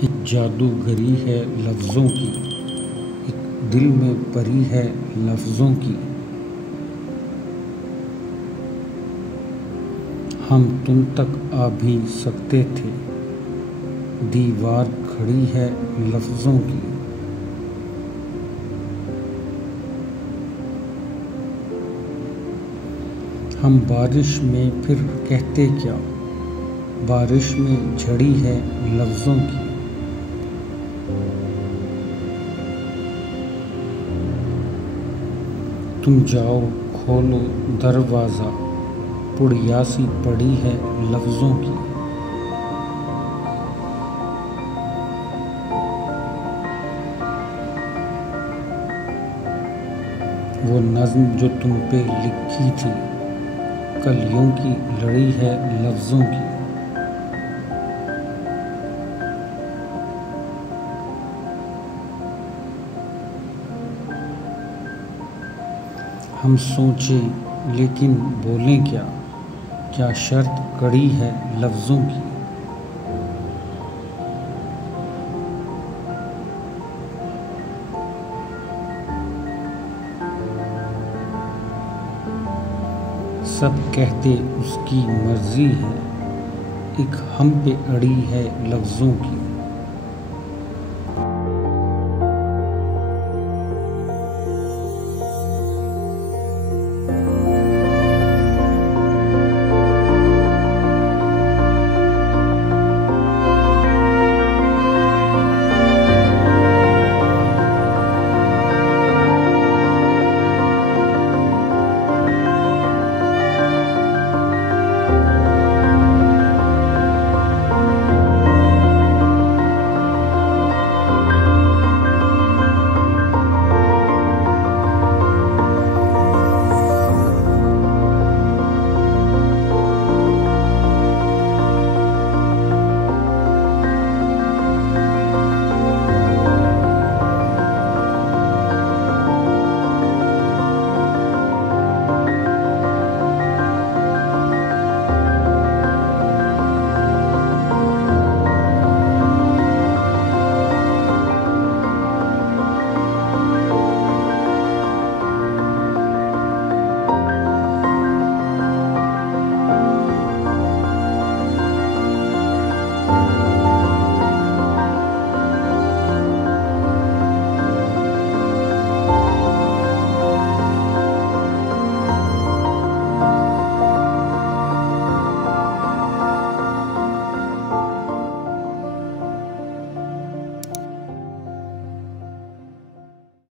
एक जादूगरी है लफ्ज़ों की, एक दिल में परी है लफ्ज़ों की। हम तुम तक आ भी सकते थे, दीवार खड़ी है लफ्ज़ों की। हम बारिश में फिर कहते क्या, बारिश में झड़ी है लफ्ज़ों की। तुम जाओ खोलो दरवाज़ा, पुड़ियासी पड़ी है लफ्ज़ों की। वो नज़्म जो तुम पे लिखी थी, कलियों की लड़ी है लफ्ज़ों की। हम सोचें लेकिन बोलें क्या, क्या शर्त कड़ी है लफ्ज़ों की। सब कहते उसकी मर्ज़ी है, एक हम पे अड़ी है लफ्ज़ों की।